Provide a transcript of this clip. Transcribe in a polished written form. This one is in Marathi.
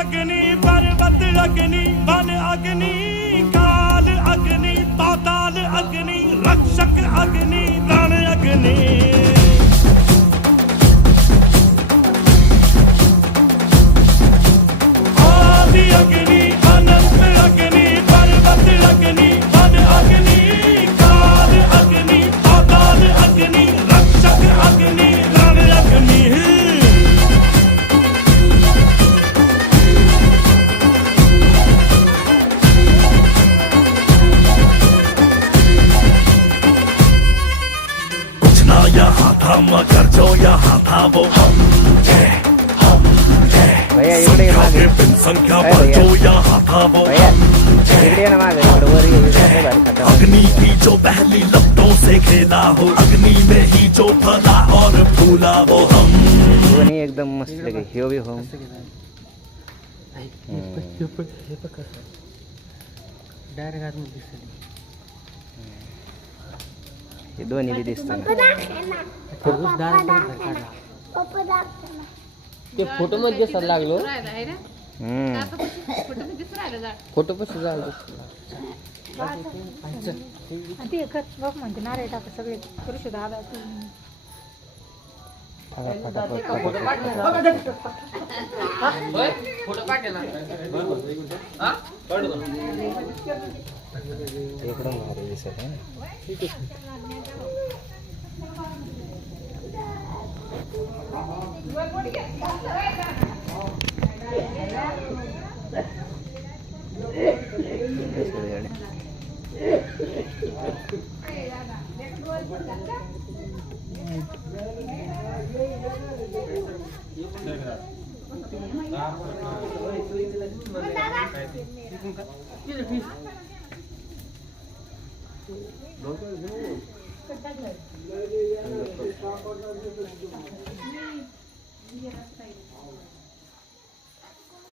अग्नि पर्वत अग्नि वन अग्नि काल अग्नि पाताल अग्नि रक्षक अग्नि प्राण अग्नि आदि अग्नि अनंत अग्नि पर्वत अग्नि वन अग्नि काल अग्नि पाताल अग्नि रक्षक अग्नि प्राण अग्नि यहाँ था मगर जो यहाँ था वो हम थे संख्या के बिन संख्या पर जो यहाँ था वो अग्नि की जो पहली लपटों से खेला हो अग्नि में ही जो फला और फूला वो हम एकदम मस्त लगे ह्यो भी हो हे दोन्ही बी दिसतात ते फोटो मध्ये दिसायला लागलो फोटो कसे झाले ते खत बघ म्हणते नारळ टाका सगळे पुरुष दादा फोटो काढले ना एकदम भारी दिसत आहे